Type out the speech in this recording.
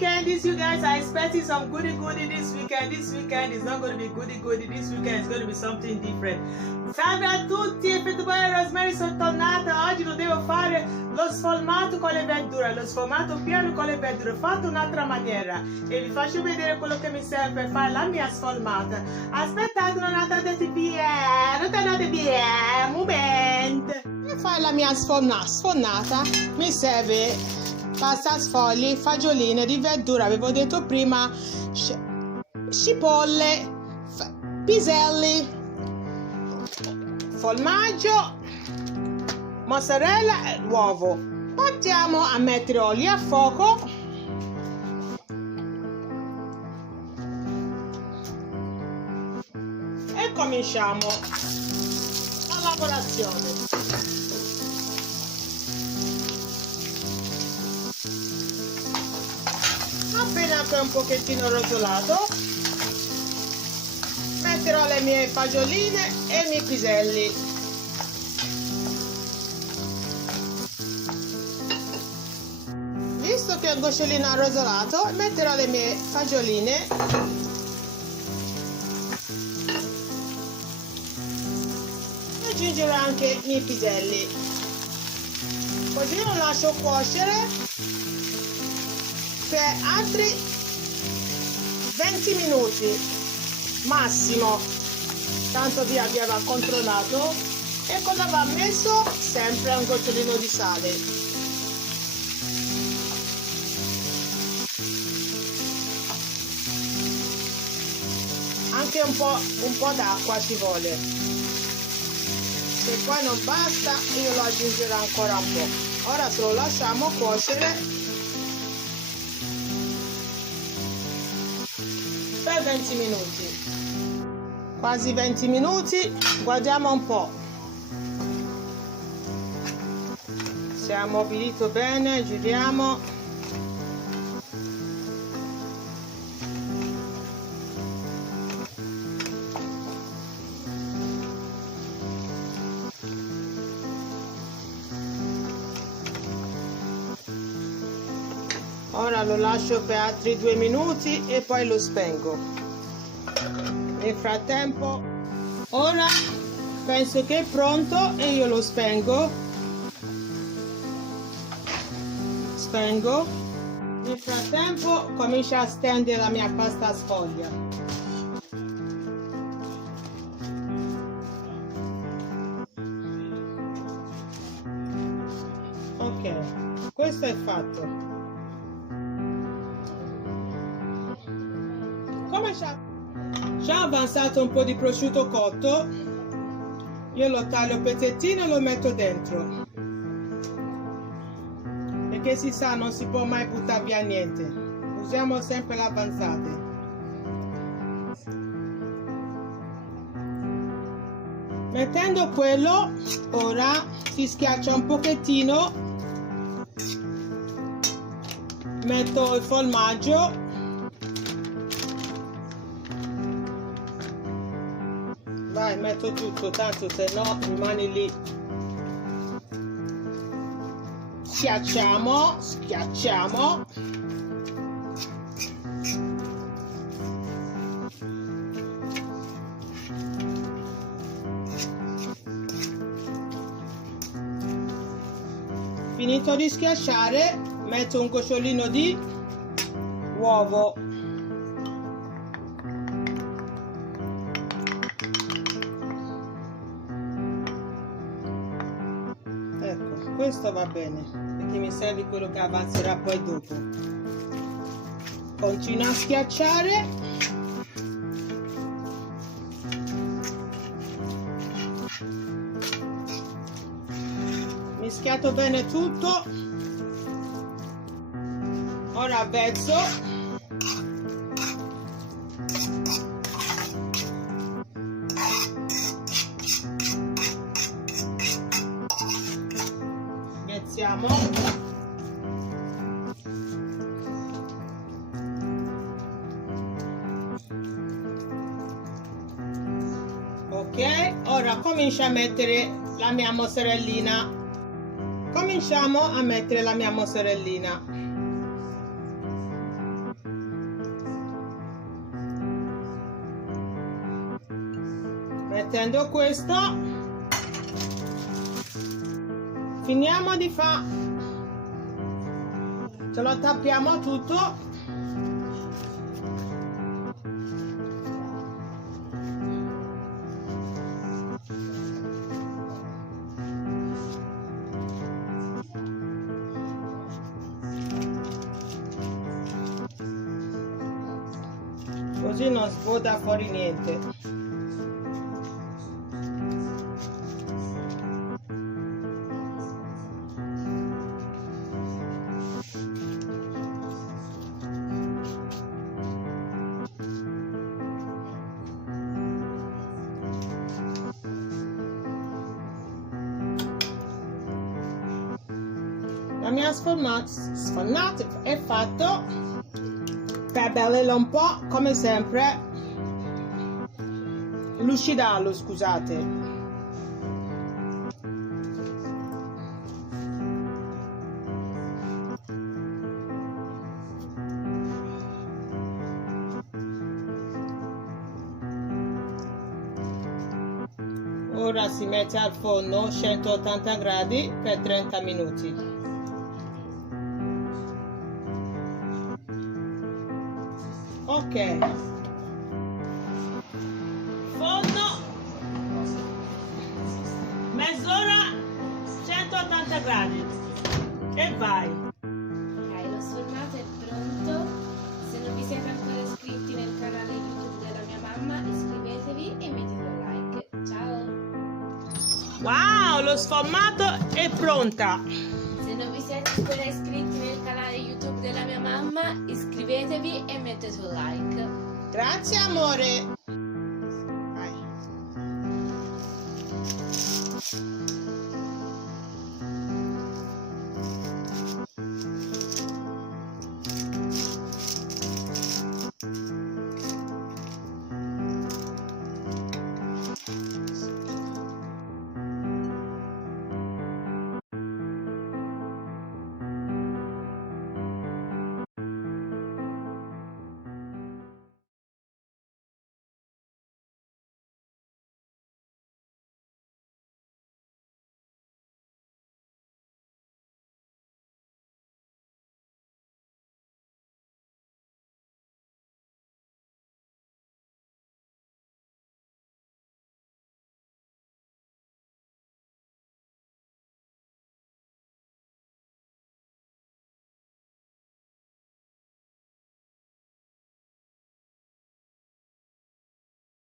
weekend is, you guys are expecting some goody this weekend. This weekend is not going to be goody. This weekend is going to be something different. Salve a tutti, effetto boy Rosemary, sono tornata. Oggi lo devo fare lo sformato con le verdure, lo sformato pieno con le verdure, fatto un'altra maniera, e vi faccio vedere quello che mi serve per fare la mia sformata. Aspettate, non andate via, un momento. Per fare la mia sfornata mi serve pasta sfogli, fagiolini di verdura, avevo detto prima, cipolle, piselli, formaggio, mozzarella e uovo. Partiamo a mettere olio a fuoco. E cominciamo la lavorazione. Appena che è un pochettino rotolato, metterò le mie fagioline e i miei piselli. Visto che il gocciolino ha rotolato, metterò le mie fagioline e aggiungerò anche i miei piselli. Così lo lascio cuocere per altri 20 minuti massimo. Tanto vi abbiamo controllato. E cosa va messo? Sempre un gocciolino di sale. Anche un po' d'acqua ci vuole. Se poi non basta, io lo aggiungerò ancora un po'. Ora se lo lasciamo cuocere per 20 minuti, quasi 20 minuti. Guardiamo un po', si è ammorbidito bene, giriamo. Ora lo lascio per altri 2 minuti e poi lo spengo. Nel frattempo, ora penso che è pronto e io lo spengo. Nel frattempo comincio a stendere la mia pasta sfoglia. Ok, questo è fatto. Come già avanzato un po' di prosciutto cotto, io lo taglio a pezzettini e lo metto dentro, perché si sa, non si può mai buttare via niente, usiamo sempre l'avanzate. Mettendo quello, ora si schiaccia un pochettino, metto il formaggio. Vai, metto tutto, tanto se no rimani lì. Schiacciamo. Finito di schiacciare, metto un gocciolino di uovo. Ecco, questo va bene, perché mi serve quello che avanzerà poi dopo. Continuo a schiacciare. Mischiato bene tutto. Ora avvezzo. Vezziamo. Ok, ora comincio a mettere la mia mozzarellina. Cominciamo a mettere la mia mozzarellina. Mettendo questo finiamo di fare, ce lo tappiamo tutto. Così non svuota fuori niente. La mia sfornata è fatto. Per bellerlo un po', come sempre, lucidarlo, scusate. Ora si mette al forno 180 gradi per 30 minuti. Ok, forno mezz'ora 180 gradi e vai. Ok, lo sformato è pronto. Se non vi siete ancora iscritti nel canale YouTube della mia mamma, iscrivetevi e mettete un like. Ciao! Wow, lo sformato è pronta. Se non vi siete ancora iscritti nel canale YouTube della mia mamma, iscrivetevi e mettete un like. Grazie amore.